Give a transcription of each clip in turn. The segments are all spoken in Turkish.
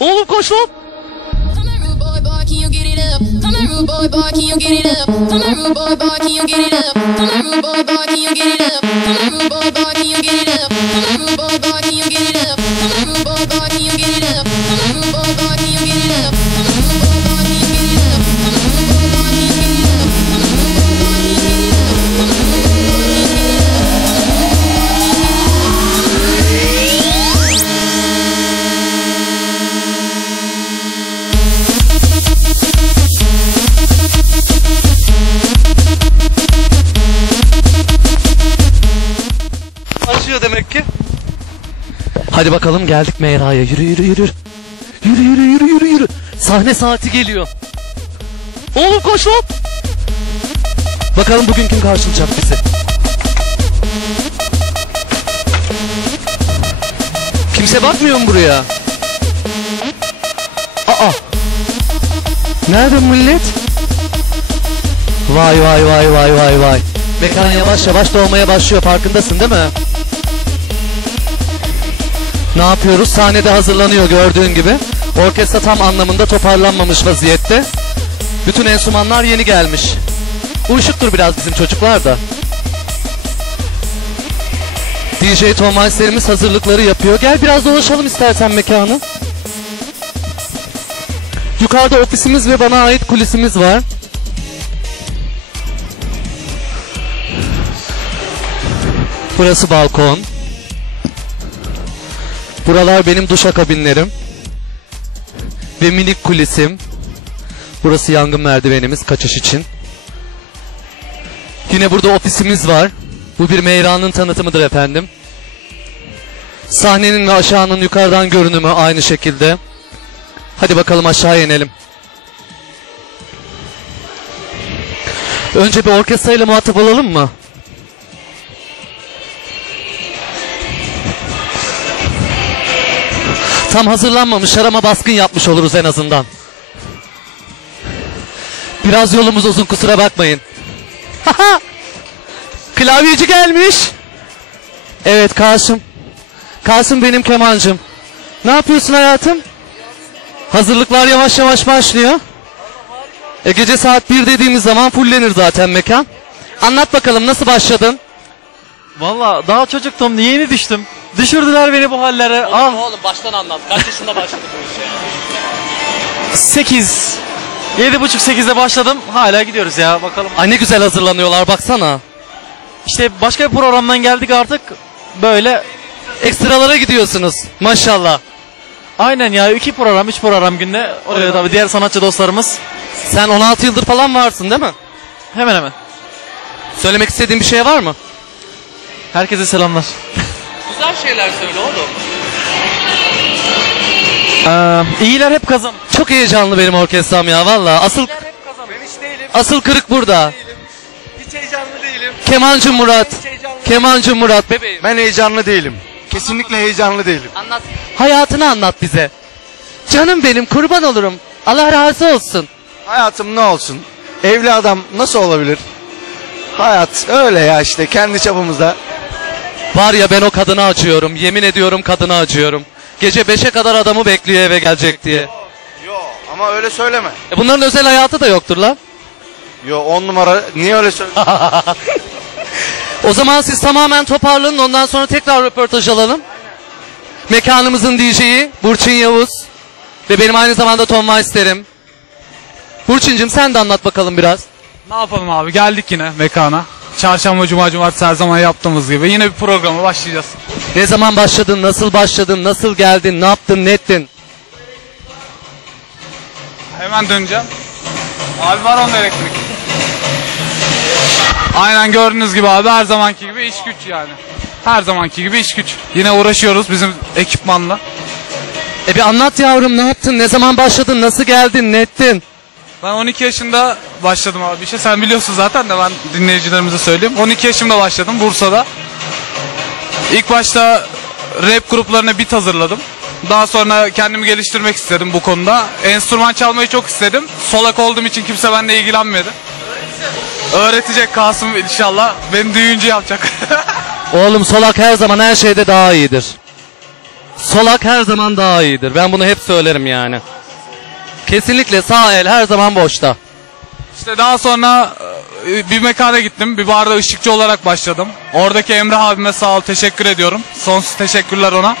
Oğlum koş lan. Come on, rude boy, boy, can you get it up? Başlıyor demek ki. Hadi bakalım geldik Meyra'ya. Yürü yürü yürü. Yürü yürü yürü yürü yürü. Sahne saati geliyor. Oğlum koş lan. Bakalım bugün kim karşılayacak bizi. Kimse bakmıyor mu buraya? Aa. Nerede millet? Vay vay vay vay vay vay. Mekan yavaş yavaş dolmaya başlıyor farkındasın değil mi? Ne yapıyoruz? Sahnede hazırlanıyor gördüğün gibi. Orkestra tam anlamında toparlanmamış vaziyette. Bütün enstrümanlar yeni gelmiş. Uyuşuktur biraz bizim çocuklar da. DJ Thomas'lerimiz hazırlıkları yapıyor. Gel biraz dolaşalım istersen mekanı. Yukarıda ofisimiz ve bana ait kulisimiz var. Burası balkon. Buralar benim duş kabinlerim. Ve minik kulisim. Burası yangın merdivenimiz kaçış için. Yine burada ofisimiz var. Bu bir meyranın tanıtımıdır efendim. Sahnenin ve aşağının yukarıdan görünümü aynı şekilde. Hadi bakalım aşağı inelim. Önce bir orkestrayla muhatap olalım mı? Tam hazırlanmamışlar ama baskın yapmış oluruz en azından. Biraz yolumuz uzun kusura bakmayın. Klavyeci gelmiş. Evet Kasım. Kasım benim kemancım. Ne yapıyorsun hayatım? Hazırlıklar yavaş yavaş başlıyor. E gece saat 1 dediğimiz zaman fullenir zaten mekan. Anlat bakalım nasıl başladın? Valla daha çocuktum yeni düştüm. Düşürdüler beni bu hallere. Al Oğlum baştan anlat. Kaç yaşında başladı bu işe? 8. 7.30-8'de başladım. Hala gidiyoruz ya bakalım. Ay ne güzel hazırlanıyorlar baksana. İşte başka bir programdan geldik artık. Böyle Ekstralara gidiyorsunuz. Maşallah. aynen ya iki program, üç program günde oluyor tabii diğer sanatçı dostlarımız. Sen 16 yıldır falan varsın değil mi? Hemen hemen. Söylemek istediğin bir şey var mı? Herkese selamlar. Güzel şeyler söyle oğlum. Ee, iyiler hep kazan. Çok heyecanlı benim orkestram ya valla. Asıl. Ben hiç değilim. asıl kırık burada. Hiç heyecanlı değilim. Kemancı Murat. Kemancı Murat bebeğim. Ben heyecanlı değilim. Kesinlikle heyecanlı değilim. Anlat. Hayatını anlat bize. Canım benim kurban olurum. Allah razı olsun. Hayatım ne olsun? Evli adam nasıl olabilir? Hayat öyle ya işte kendi çapımızda. Var ya ben o kadına acıyorum. Yemin ediyorum kadına acıyorum. Gece 5'e kadar adamı bekliyor eve gelecek diye. Yo ama öyle söyleme. E bunların özel hayatı da yoktur lan. Yo on numara niye öyle söylüyorsun? O zaman siz tamamen toparlanın ondan sonra tekrar röportaj alalım. Mekanımızın DJ'i Burçin Yavuz. Ve benim aynı zamanda Tom Meister'im. Burçin'cim sen de anlat bakalım biraz. Ne yapalım abi geldik yine mekana. Çarşamba, cuma, cumartesi her zaman yaptığımız gibi. Yine bir programa başlayacağız. Ne zaman başladın, nasıl başladın, nasıl geldin, ne yaptın, ne ettin? Hemen döneceğim. Abi var onda elektrik. Aynen gördüğünüz gibi abi her zamanki gibi iş güç yani. Her zamanki gibi iş güç. Yine uğraşıyoruz bizim ekipmanla. E bir anlat yavrum ne yaptın, ne zaman başladın, nasıl geldin, ne ettin? Ben 12 yaşında başladım abi işe. Sen biliyorsun zaten de ben dinleyicilerimize söyleyeyim. 12 yaşımda başladım Bursa'da. İlk başta rap gruplarına beat hazırladım. Daha sonra kendimi geliştirmek istedim bu konuda. Enstrüman çalmayı çok istedim. Solak olduğum için kimse benimle ilgilenmedi. Öğretecek Kasım inşallah. Beni düğüncü yapacak. Oğlum solak her zaman her şeyde daha iyidir. Solak her zaman daha iyidir. Ben bunu hep söylerim yani. Kesinlikle sağ el her zaman boşta. İşte daha sonra e, bir mekana gittim. Bir barda ışıkçı olarak başladım. Oradaki Emre abime sağ ol teşekkür ediyorum. Sonsuz teşekkürler ona.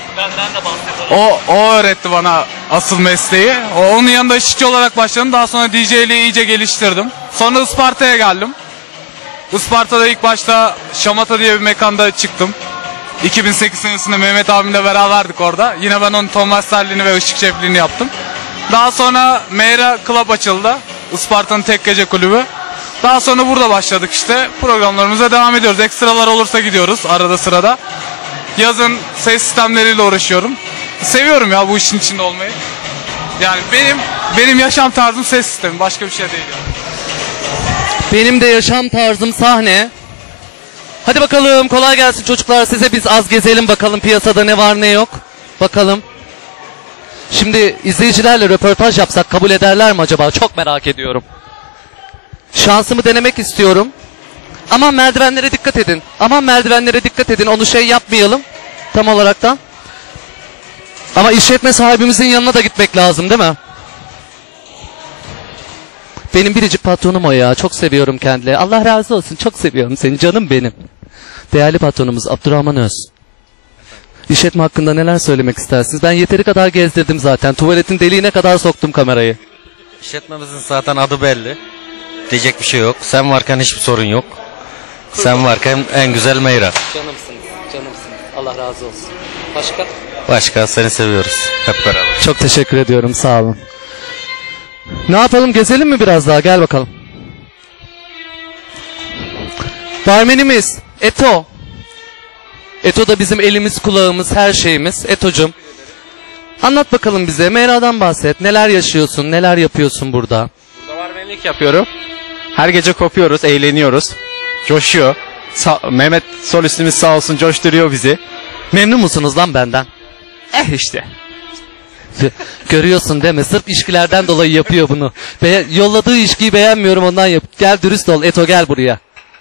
O, o öğretti bana asıl mesleği. O, onun yanında ışıkçı olarak başladım. Daha sonra DJ'liği iyice geliştirdim. Sonra Isparta'ya geldim. Isparta'da ilk başta Şamata diye bir mekanda çıktım. 2008 senesinde Mehmet abimle beraberdik orada. Yine ben onun ton masterliğini ve ışık şefliğini yaptım. Daha sonra Meyra Club açıldı. Isparta'nın tek gece kulübü. Daha sonra burada başladık işte. Programlarımıza devam ediyoruz. Ekstralar olursa gidiyoruz arada sırada. Yazın ses sistemleriyle uğraşıyorum. Seviyorum ya bu işin içinde olmayı. Yani benim benim yaşam tarzım ses sistemi. Başka bir şey değil. yani. Benim de yaşam tarzım sahne. Hadi bakalım kolay gelsin çocuklar size biz az gezelim bakalım piyasada ne var ne yok. Bakalım. Şimdi izleyicilerle röportaj yapsak kabul ederler mi acaba? Çok merak ediyorum. Şansımı denemek istiyorum. Aman merdivenlere dikkat edin. Aman merdivenlere dikkat edin. Onu şey yapmayalım. Tam olaraktan. Ama işletme sahibimizin yanına da gitmek lazım değil mi? Benim biricik patronum o ya. Çok seviyorum kendileri. Allah razı olsun. Çok seviyorum seni. Canım benim. Değerli patronumuz Abdurrahman Öz. İşletme hakkında neler söylemek istersiniz? Ben yeteri kadar gezdirdim zaten. Tuvaletin deliğine kadar soktum kamerayı. İşletmemizin zaten adı belli. Diyecek bir şey yok. Sen varken hiçbir sorun yok. Sen varken en güzel meyra. Canımsınız. Canımsınız. Allah razı olsun. Başka? Başka seni seviyoruz. Hep beraber. Çok teşekkür ediyorum. Sağ olun. Ne yapalım? Gezelim mi biraz daha? Gel bakalım. Barmenimiz Eto. Eto da bizim elimiz, kulağımız, her şeyimiz. Eto'cum. Anlat bakalım bize. Meyra'dan bahset. Neler yaşıyorsun? Neler yapıyorsun burada? Barmenlik yapıyorum. Her gece kopuyoruz, eğleniyoruz. Coşuyor. Sa- Mehmet solistimiz sağ olsun coşturuyor bizi. Memnun musunuz lan benden? Eh işte. Görüyorsun değil mi? Sırf işkilerden dolayı yapıyor bunu. Be yolladığı işkiyi beğenmiyorum ondan yap. Gel dürüst ol. Eto gel buraya.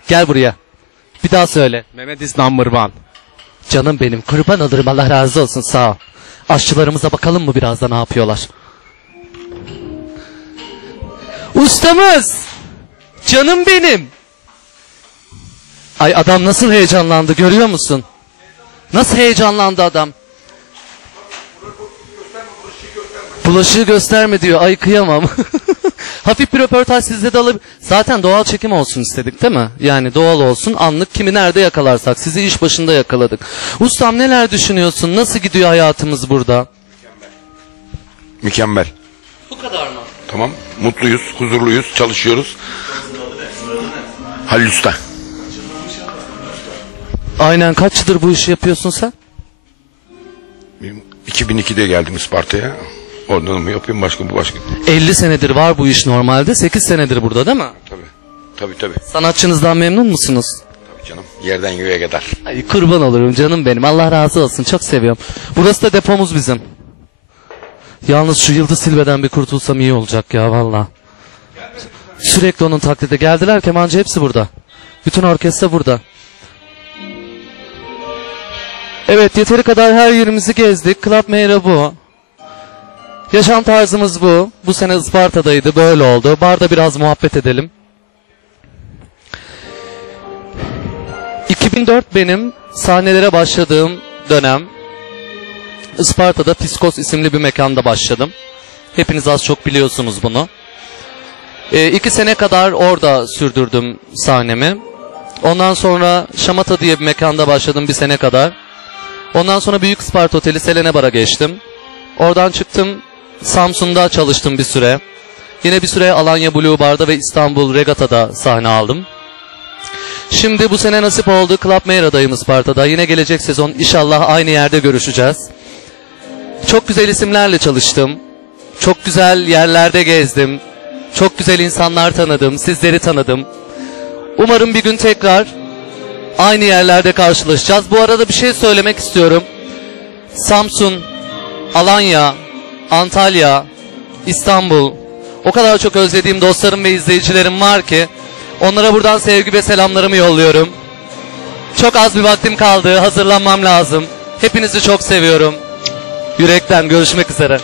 Gel buraya. Bir daha söyle. Mehmet is number one. Canım benim kurban olurum Allah razı olsun sağ ol. Aşçılarımıza bakalım mı biraz da ne yapıyorlar. Ustamız. Canım benim. Ay adam nasıl heyecanlandı görüyor musun? Nasıl heyecanlandı adam? Bulaşığı gösterme diyor. Ay kıyamam. Hafif bir röportaj sizde de alabilir. Zaten doğal çekim olsun istedik değil mi? Yani doğal olsun. Anlık kimi nerede yakalarsak. Sizi iş başında yakaladık. Ustam neler düşünüyorsun? Nasıl gidiyor hayatımız burada? Mükemmel. Bu kadar mı? Tamam. Mutluyuz, huzurluyuz, çalışıyoruz. Halil Usta. Aynen kaç yıldır bu işi yapıyorsun sen? Benim 2002'de geldim Isparta'ya. Oradan mı yapıyorum başka bu başka. 50 senedir var bu iş normalde. 8 senedir burada değil mi? Tabii. Tabii tabii. Sanatçınızdan memnun musunuz? Tabii canım. Yerden göğe kadar. Ay kurban olurum canım benim. Allah razı olsun. Çok seviyorum. Burası da depomuz bizim. Yalnız şu Yıldız Silve'den bir kurtulsam iyi olacak ya valla. Sürekli onun taklidi. Geldiler kemancı hepsi burada. Bütün orkestra burada. Evet yeteri kadar her yerimizi gezdik. Club Meyra bu. Yaşam tarzımız bu. Bu sene Isparta'daydı. Böyle oldu. Barda biraz muhabbet edelim. 2004 benim sahnelere başladığım dönem. Isparta'da Fiskos isimli bir mekanda başladım. Hepiniz az çok biliyorsunuz bunu. E, iki sene kadar orada sürdürdüm sahnemi. Ondan sonra Şamata diye bir mekanda başladım bir sene kadar. Ondan sonra Büyük Isparta Oteli Selene Bar'a geçtim. Oradan çıktım Samsun'da çalıştım bir süre. Yine bir süre Alanya Blue Bar'da ve İstanbul Regata'da sahne aldım. Şimdi bu sene nasip oldu Club Meyra'dayım Isparta'da. Yine gelecek sezon inşallah aynı yerde görüşeceğiz. Çok güzel isimlerle çalıştım. Çok güzel yerlerde gezdim. Çok güzel insanlar tanıdım. Sizleri tanıdım. Umarım bir gün tekrar aynı yerlerde karşılaşacağız. Bu arada bir şey söylemek istiyorum. Samsun, Alanya, Antalya, İstanbul. O kadar çok özlediğim dostlarım ve izleyicilerim var ki onlara buradan sevgi ve selamlarımı yolluyorum. Çok az bir vaktim kaldı. Hazırlanmam lazım. Hepinizi çok seviyorum. Yürekten görüşmek üzere.